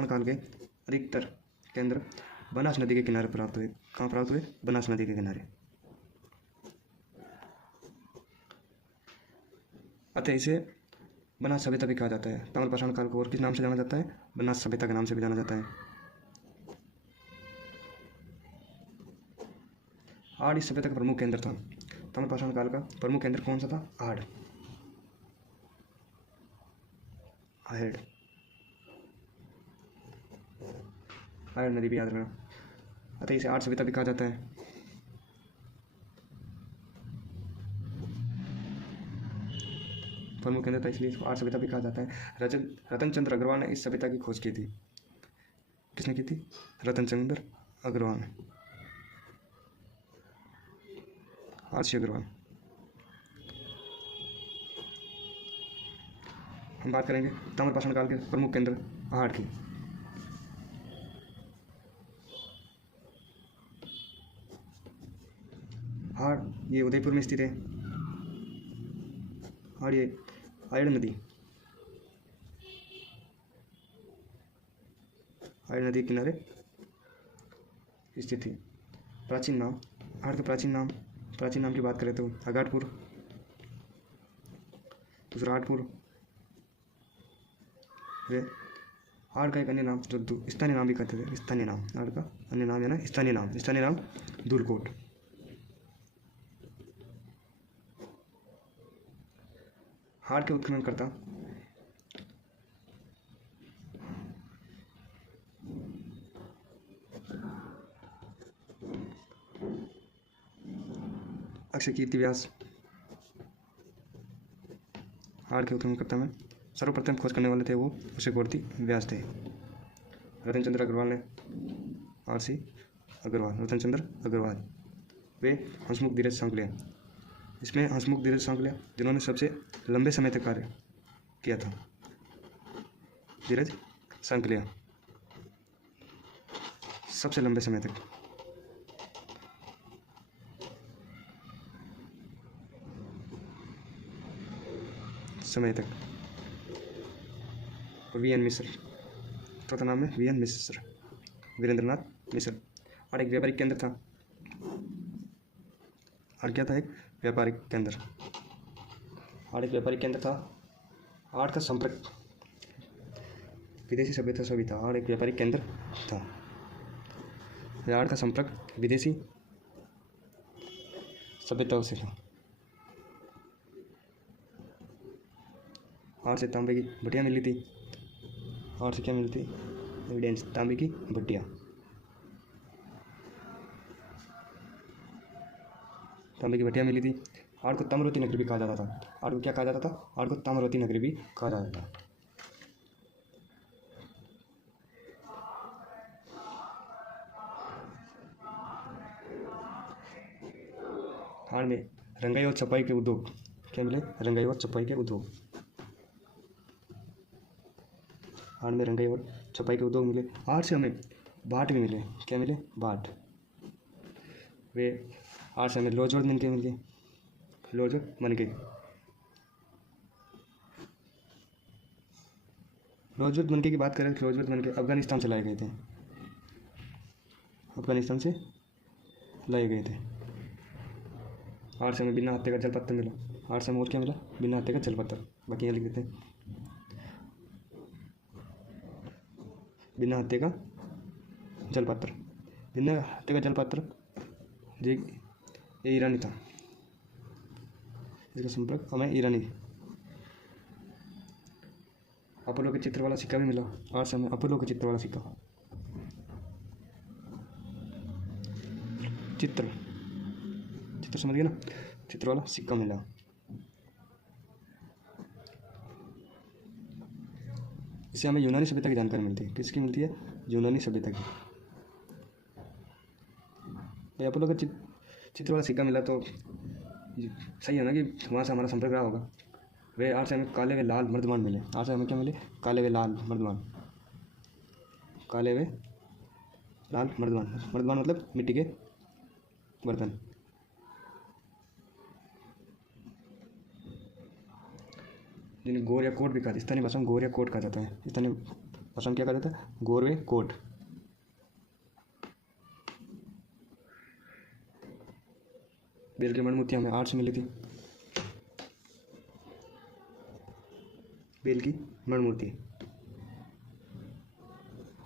पाषाण काल के अधिकतर केंद्र बनास नदी के किनारे प्राप्त हुए। कहाँ प्राप्त हुए? बनास नदी के किनारे। अतः इसे बनास सभ्यता भी कहा जाता है। ताम्रपाषाण काल को और किस नाम से जाना जाता है? बनास सभ्यता के नाम से भी जाना जाता है। आड़ इस सभ्यता का प्रमुख केंद्र था। ताम्रपाषाण काल का प्रमुख केंद्र कौन सा था? आड़। आहेड़, आहेड़ नदी भी याद रखना। अतः इसे आड़ सभ्यता भी कहा जाता है। प्रमुख केंद्र था इसलिए इसको आड़ सभ्यता भी कहा जाता है। रतन चंद्र अग्रवाल ने इस सभ्यता की खोज की थी। किसने की थी? रतन चंद्र अग्रवाल, आरसी अग्रवाल। हम बात करेंगे ताम्रपाषाण काल के प्रमुख केंद्र आहड़ की। आहड़ ये उदयपुर में स्थित है। आहड़ ये आहेड़ नदी, आहेड़ नदी के किनारे स्थित थी। प्राचीन नाम आहड़ के प्राचीन नाम की बात करें तो अगाटपुर, दूसरा आहड़पुर। वे आहड़ का एक अन्य नाम जो स्थानीय नाम भी कहते थे, स्थानीय नाम आहड़ का अन्य नाम है ना स्थानीय नाम धूलकोट। आहड़ के उत्खननकर्ता अक्षय कीर्ति व्यास। आहड़ के उत्खननकर्ता में सर्वप्रथम खोज करने वाले थे वो अक्षय कीर्ति व्यास थे। रतन चंद्र अग्रवाल ने आरसी अग्रवाल, रतन चंद्र अग्रवाल। वे हंसमुख धीरज सांकलिया, इसमें हंसमुख धीरज सांकलिया जिन्होंने सबसे लंबे समय तक कार्य किया था। धीरज सांकलिया सबसे लंबे समय तक। वीएन मिश्र, चौथा नाम है वीएन मिश्र, वीरेंद्रनाथ मिश्र। और एक व्यापारिक केंद्र था। और क्या था? एक व्यापारिक केंद्र। और एक व्यापारिक केंद्र था। आड़ का संपर्क विदेशी सभ्यता से भी था। और एक व्यापारिक केंद्र था। आड़ का संपर्क विदेशी सभ्यताओं से था। आड़ से तांबे की भट्टियाँ मिली थी। आड़ से क्या मिली थी? एविडेंस, तांबे की भट्टियाँ। तांबे की भट्टियाँ मिली थी। आड़ को ताम्रवती नगरी भी कहा जाता था। आड़ को क्या कहा जाता था? आड़ को ताम्रवती नगरी भी कहा जाता था। आड़ में रंगाई और छपाई के उद्योग क्या मिले? रंगाई और छपाई के उद्योग। आड़ में रंगाई और छपाई के उद्योग मिले। आड़ से हमें बाट भी मिले। क्या मिले? बाट। वे आड़ से हमें लोजवर्ड मिल गए। लोजवर्ड मन के लोजवर्ड मनके की बात करें तो लोजवर्ड मनके अफगानिस्तान से लाए गए थे। अफगानिस्तान से लाए गए थे। आड़ से हमें बिना हत्थे का जलपत्र मिला। आड़ से हमें और क्या मिला? बिना हत्थे का जलपत्र। बाकी यहाँ लिख देते हैं बिना हत्थे का जलपत्र। बिना हत्थे का जलपत्र जी ये ईरानी था। इसका संपर्क हमें ईरानी। अपोलो के चित्र वाला सिक्का भी मिला। आड़ से हमें अपोलो के चित्र वाला सिक्का। चित्र समझ गए ना? चित्र वाला सिक्का मिला। इससे हमें यूनानी सभ्यता की जानकारी मिलती है। किसकी मिलती है? यूनानी सभ्यता की। भाई अपोलो का चित्र वाला सिक्का मिला तो सही है ना कि वहाँ से हमारा संपर्क रहा होगा। वे आड़ से हमें काले व लाल मर्दमान मिले। आड़ से हमें क्या मिले? काले व लाल मर्दमान। काले व लाल मर्दमान मतलब मिट्टी के बर्तन। जिन्हें गोर या कोट भी कहा, स्थानीय भाषा में गोर या कोट कहा जाता है। स्थानीय भाषा में क्या कहा जाता है? गोरवे कोट। बेल की मणिमूर्ति हमें आर्ट से मिली थी। बेल की मणिमूर्ति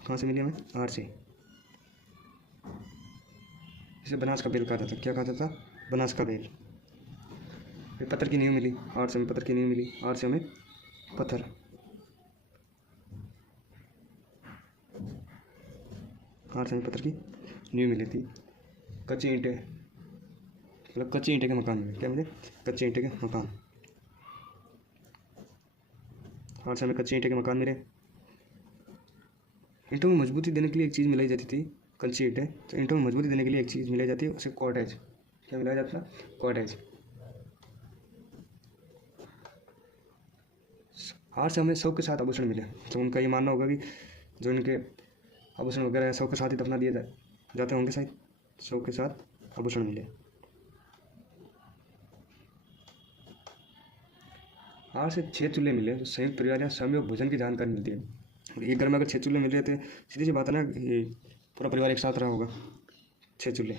कहाँ से मिली हमें? आर्ट से। इसे बनास का बेल कहा जाता था। क्या कहा जाता? बनास का बेल। फिर पत्थर की नींव मिली आर्ट से हमें। पत्थर की नींव मिली आर्ट से हमें। पत्थर आर्ट से हमें पत्थर की नींव मिली थी। कच्ची ईंटें, मतलब कच्ची ईंटें के मकान मिले। क्या मिले? कच्चे ईंटें के मकान। आर्ट से हमें कच्चे ईंटें के मकान मिले। ईंटों में मजबूती देने के लिए एक चीज़ मिलाई जाती थी, कच्ची ईंटें। तो ईंटों में मजबूती देने के लिए एक चीज़ मिलाई जाती है, उसे कॉटेज। क्या मिलाया जाता था? कॉटेज। आर्ट से हमें शौक के साथ आभूषण मिले। तो उनका ये मानना होगा कि जो इनके आभूषण वगैरह शौक के साथ ही दफना दिए जाते होंगे शायद। शौक के साथ आभूषण मिले। आर्ट से 6 चूल्हे मिले जो संयुक्त परिवार या समयोग भोजन की जानकारी मिलती है। और एक घर में अगर 6 चूल्हे मिल रहे थे, सीधी सी बात है ना, ये पूरा परिवार एक साथ रहा होगा। 6 चूल्हे।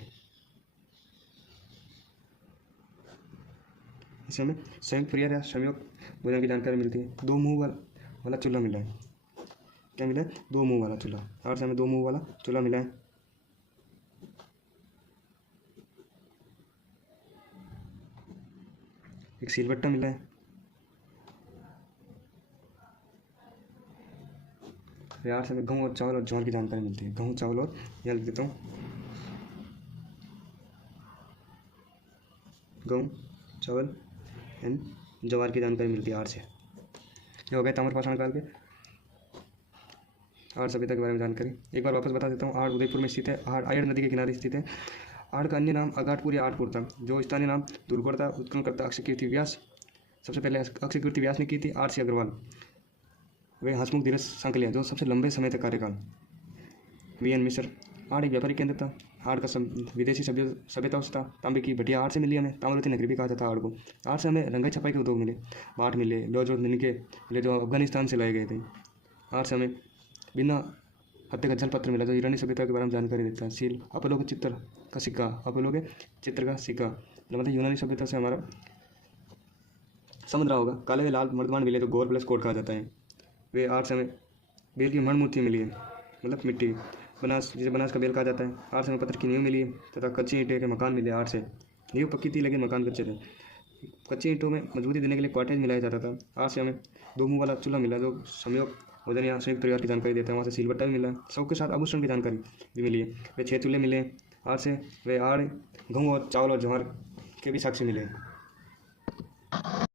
इससे हमें संयुक्त परिवार या संयोग भोजन की जानकारी मिलती है। 2 मुंह वाला चूल्हा मिला है। क्या मिला है? 2 मुंह वाला चूल्हा। आर्ट से हमें 2 मुंह वाला चूल्हा मिला है। एक सिलबट्टा मिला है। आर्ट से हमें गेहूँ और चावल और ज्वार की जानकारी मिलती है। गेहूँ, चावल और, यहाँ लिख देता हूँ, गेहूँ, चावल एंड ज्वार की जानकारी मिलती है आर्ट से। ये हो गए ताम्रपाषाण काल के आर्ट सभ्यता के बारे में जानकारी। एक बार वापस बता देता हूँ। आर्ट उदयपुर में स्थित है। आर्ट आयर नदी के किनारे स्थित है। आर्ट का अन्य नाम अगाटपुर या आर्टपुर था। जो स्थानीय नाम धुलपुर था, उत्खननकर्ता अक्षयकीर्ति व्यास, सबसे पहले अक्षयकीर्ति व्यास ने की थी। आर सी अग्रवाल, वे हंसमुख धीरज सांकलिया, जो सबसे लंबे समय तक कार्यकाल। वी एन मिश्र। आर्ट एक व्यापारिक केंद्र था। आर्ट का विदेशी सभ्यता था। तांबे की भटिया आर्ट से मिली हमें। ताम्रवती नगरी भी कहा जाता है आर्ट को। आर्ट से हमें रंगाई छपाई के उद्योग मिले। बाट मिले, लोजो निनके मिले जो अफगानिस्तान से लाए गए थे। आर्ट से हमें बिना हत्या का जलपत्र मिला जो ईरानी सभ्यता के बारे में जानकारी देता है। सील, अपोलो के चित्र का सिक्का, अपोलो के चित्र का सिक्का, मतलब यूनानी सभ्यता से हमारा समझ रहा होगा। काले व लाल मर्दमान मिले तो गोल प्लस कोड कहा जाता है। वे आर्ट से हमें बेल की मणिमूर्ति मिली है, मतलब मिट्टी। बनास, जिसे बनास का बेल कहा जाता है। आर्ट से हमें पत्थर की नींव मिली है तथा कच्ची ईंटें के मकान मिले। आर्ट से नींव पक्की थी लेकिन मकान कच्चे थे। कच्ची ईंटों में मजबूती देने के लिए कॉटेज मिलाया जाता था। आर्ट से हमें 2 मुंह वाला चूल्हा मिला जो संयोग भोजन या संयुक्त परिवार की जानकारी देता है। वहाँ से सिलबट्टा भी मिला। शौक के साथ आभूषण की जानकारी भी मिली है। वे 6 चूल्हे मिले आर्ट से। वे आड़, गेहूँ और चावल और ज्वार के भी साक्ष्य मिले।